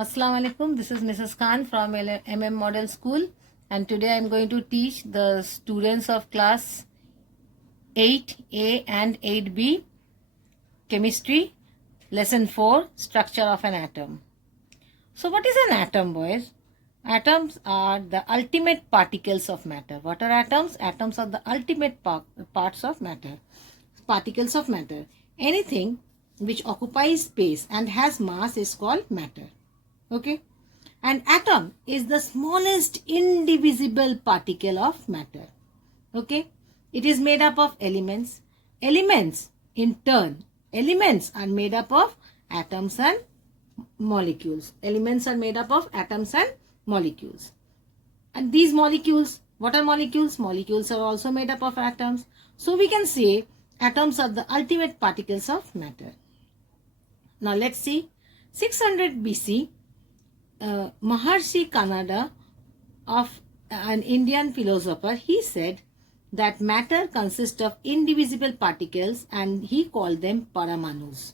Assalamu alaikum. This is Mrs. Khan from MM Model School, and today I am going to teach the students of class 8A and 8B chemistry, lesson 4, structure of an atom. So what is an atom, boys? Atoms are the ultimate particles of matter. What are atoms? Atoms are the ultimate parts of matter, particles of matter. Anything which occupies space and has mass is called matter. Okay. An atom is the smallest indivisible particle of matter. Okay. It is made up of elements. Elements are made up of atoms and molecules. Elements are made up of atoms and molecules. And these molecules, what are molecules? Molecules are also made up of atoms. So we can say atoms are the ultimate particles of matter. Now let's see. 600 BC, Maharshi Kanada, of an Indian philosopher, he said that matter consists of indivisible particles, and he called them Paramanus.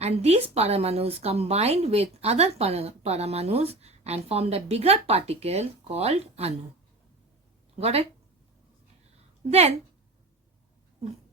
And these Paramanus combined with other Paramanus and formed a bigger particle called Anu. Got it? Then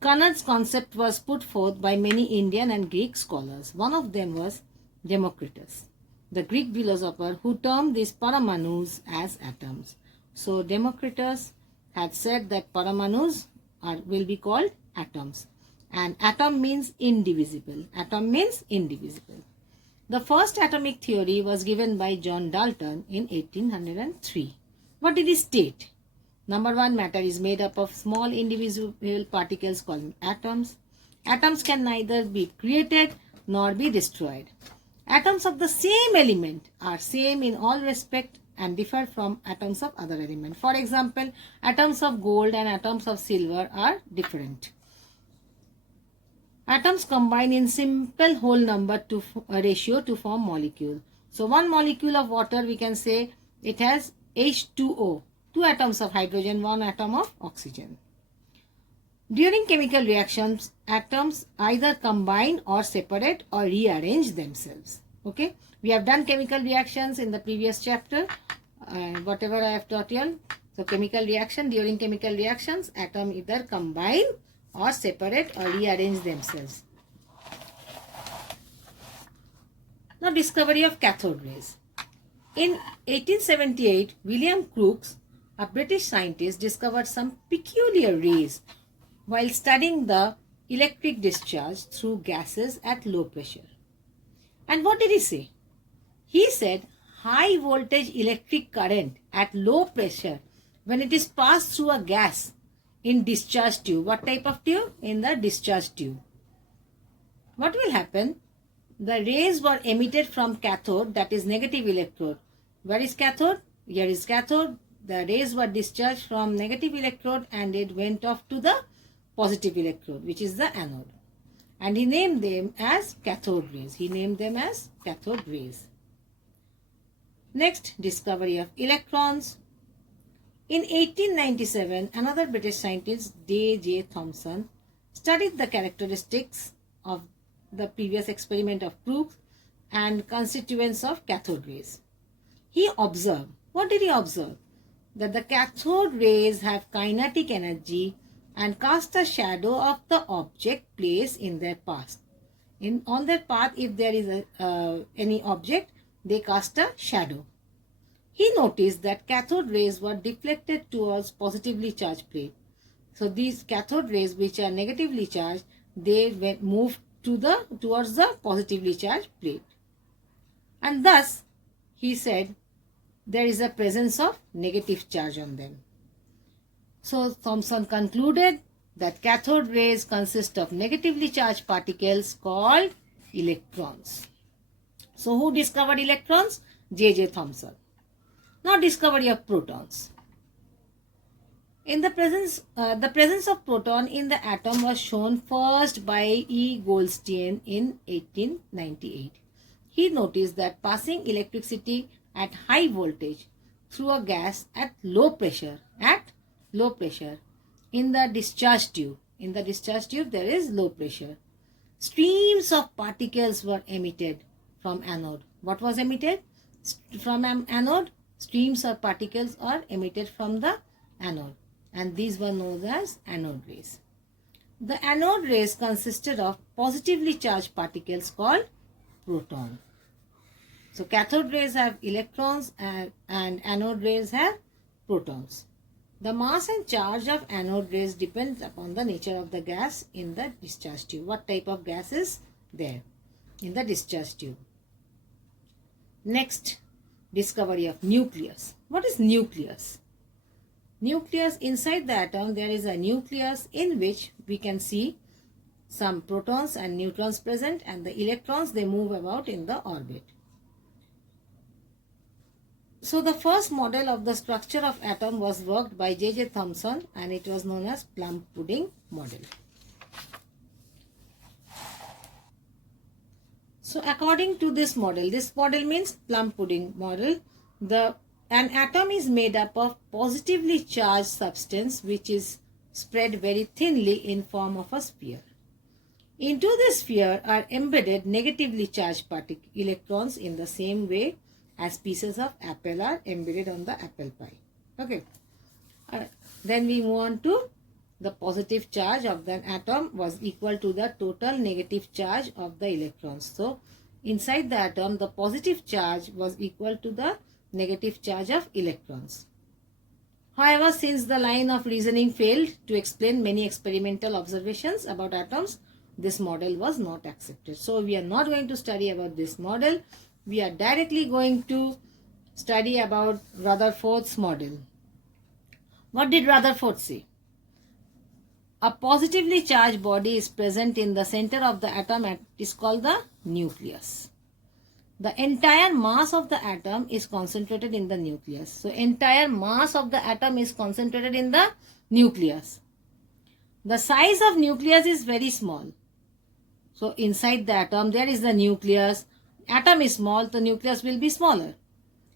Kanad's concept was put forth by many Indian and Greek scholars. One of them was Democritus, the Greek philosopher who termed these Paramanus as atoms. So Democritus had said that Paramanus will be called atoms. And atom means indivisible. The first atomic theory was given by John Dalton in 1803. What did he state? Number one, matter is made up of small indivisible particles called atoms. Atoms can neither be created nor be destroyed. Atoms of the same element are same in all respect and differ from atoms of other element. For example, atoms of gold and atoms of silver are different. Atoms combine in simple whole number ratio to form molecule. So one molecule of water, we can say it has H2O, 2 atoms of hydrogen, 1 atom of oxygen. During chemical reactions, atoms either combine or separate or rearrange themselves. Okay, we have done chemical reactions in the previous chapter, whatever I have taught you. So during chemical reactions, atoms either combine or separate or rearrange themselves. Now, discovery of cathode rays. In 1878, William Crookes, a British scientist, discovered some peculiar rays while studying the electric discharge through gases at low pressure. And what did he say? He said high voltage electric current at low pressure, when it is passed through a gas in discharge tube. What type of tube? In the discharge tube. What will happen? The rays were emitted from cathode, that is negative electrode. Where is cathode? Here is cathode. The rays were discharged from negative electrode and it went off to the positive electrode, which is the anode. And he named them as cathode rays. Next, discovery of electrons. In 1897, another British scientist, J.J. Thomson, studied the characteristics of the previous experiment of Crookes and constituents of cathode rays. He observed, what did he observe? That the cathode rays have kinetic energy and cast a shadow of the object placed in their path. On their path, if there is any object, they cast a shadow. He noticed that cathode rays were deflected towards positively charged plate. So these cathode rays which are negatively charged, they moved towards the positively charged plate. And thus, he said, there is a presence of negative charge on them. So Thomson concluded that cathode rays consist of negatively charged particles called electrons. So who discovered electrons? J.J. Thomson. Now, discovery of protons. The presence of proton in the atom was shown first by E. Goldstein in 1898. He noticed that passing electricity at high voltage through a gas at low pressure in the discharge tube. In the discharge tube there is low pressure. Streams of particles were emitted from anode. What was emitted? From an anode, streams or particles are emitted from the anode, and these were known as anode rays. The anode rays consisted of positively charged particles called proton. So cathode rays have electrons and anode rays have protons. The mass and charge of anode rays depends upon the nature of the gas in the discharge tube. What type of gas is there in the discharge tube? Next, discovery of nucleus. What is nucleus? Nucleus, inside the atom there is a nucleus in which we can see some protons and neutrons present, and the electrons, they move about in the orbit. So the first model of the structure of atom was worked by J.J. Thomson, and it was known as plum pudding model. So according to this model means plum pudding model, an atom is made up of positively charged substance which is spread very thinly in form of a sphere. Into this sphere are embedded negatively charged electrons in the same way as pieces of apple are embedded on the apple pie. Okay. Then we move on to the positive charge of the atom was equal to the total negative charge of the electrons. So inside the atom, the positive charge was equal to the negative charge of electrons. However, since the line of reasoning failed to explain many experimental observations about atoms, this model was not accepted. So we are not going to study about this model. We are directly going to study about Rutherford's model. What did Rutherford say? A positively charged body is present in the center of the atom and it is called the nucleus. The entire mass of the atom is concentrated in the nucleus. So entire mass of the atom is concentrated in the nucleus. The size of nucleus is very small. So inside the atom there is the nucleus. Atom is small, the nucleus will be smaller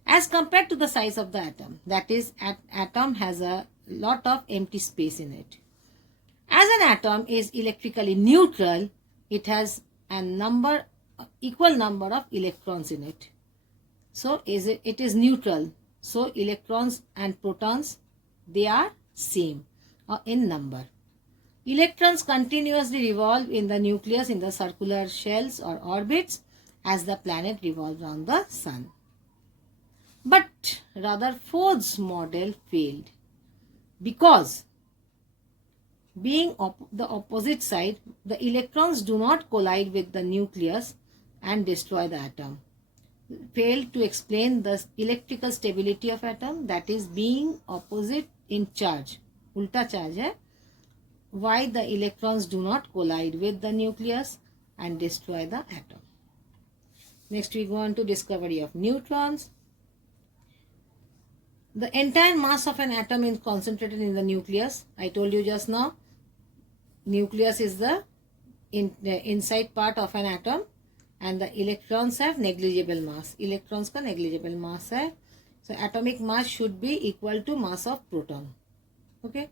as compared to the size of the atom. That is, atom has a lot of empty space in it. As an atom is electrically neutral, it has a equal number of electrons in it. So it is neutral. So electrons and protons, they are same in number. Electrons continuously revolve in the nucleus in the circular shells or orbits as the planet revolves around the sun. But Rutherford's model failed because being the opposite side, the electrons do not collide with the nucleus and destroy the atom. Failed to explain the electrical stability of atom, that is being opposite in charge, ulta charge hai, why the electrons do not collide with the nucleus and destroy the atom. Next we go on to discovery of neutrons. The entire mass of an atom is concentrated in the nucleus. I told you just now, nucleus is the inside part of an atom and the electrons have negligible mass. Electrons ka negligible mass hai. So atomic mass should be equal to mass of proton. Okay.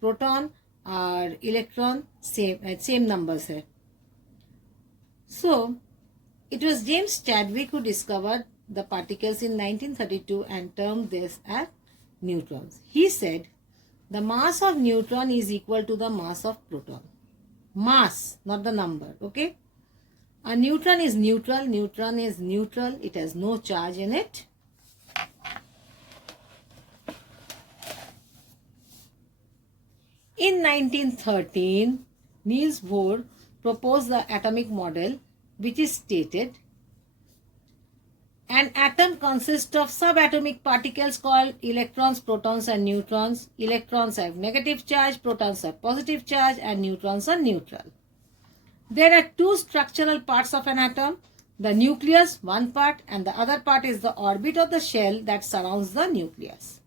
Proton or electron same numbers hai. So it was James Chadwick who discovered the particles in 1932 and termed this as neutrons. He said the mass of neutron is equal to the mass of proton. Mass, not the number. Okay. A neutron is neutral. Neutron is neutral. It has no charge in it. In 1913, Niels Bohr proposed the atomic model, which is stated an atom consists of subatomic particles called electrons, protons and neutrons. Electrons have negative charge, protons have positive charge and neutrons are neutral. There are two structural parts of an atom. The nucleus, one part, and the other part is the orbit of the shell that surrounds the nucleus.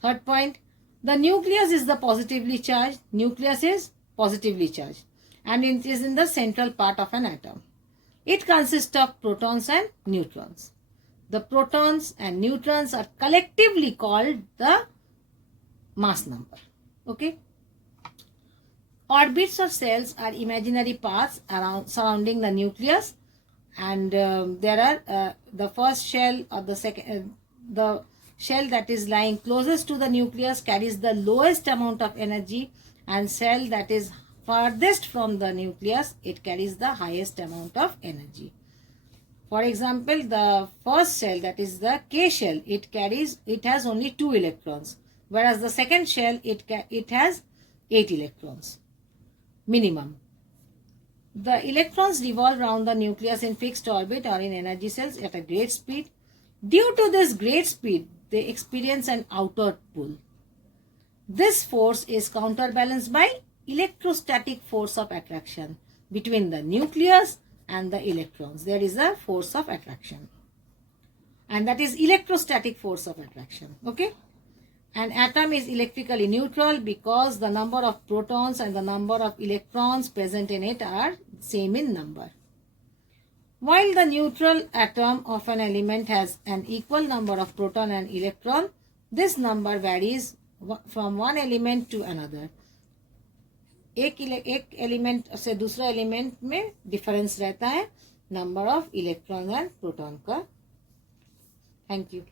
Third point, the nucleus is the positively charged. Nucleus is positively charged and it is in the central part of an atom. It consists of protons and neutrons. The protons and neutrons are collectively called the mass number. Okay. Orbits of cells are imaginary paths surrounding the nucleus, and there are the first shell or the second the shell that is lying closest to the nucleus carries the lowest amount of energy, and shell that is farthest from the nucleus, it carries the highest amount of energy. For example, the first shell, that is the K shell, it has only 2 electrons, whereas the second shell it has 8 electrons minimum. The electrons revolve around the nucleus in fixed orbit or in energy cells at a great speed. Due to this great speed, they experience an outer pull. This force is counterbalanced by electrostatic force of attraction between the nucleus and the electrons. There is a force of attraction, and that is electrostatic force of attraction. Okay. An atom is electrically neutral because the number of protons and the number of electrons present in it are same in number. While the neutral atom of an element has an equal number of proton and electron, this number varies from one element to another. एक element से दूसरा element में difference रहता है number of electron and proton का. Thank you.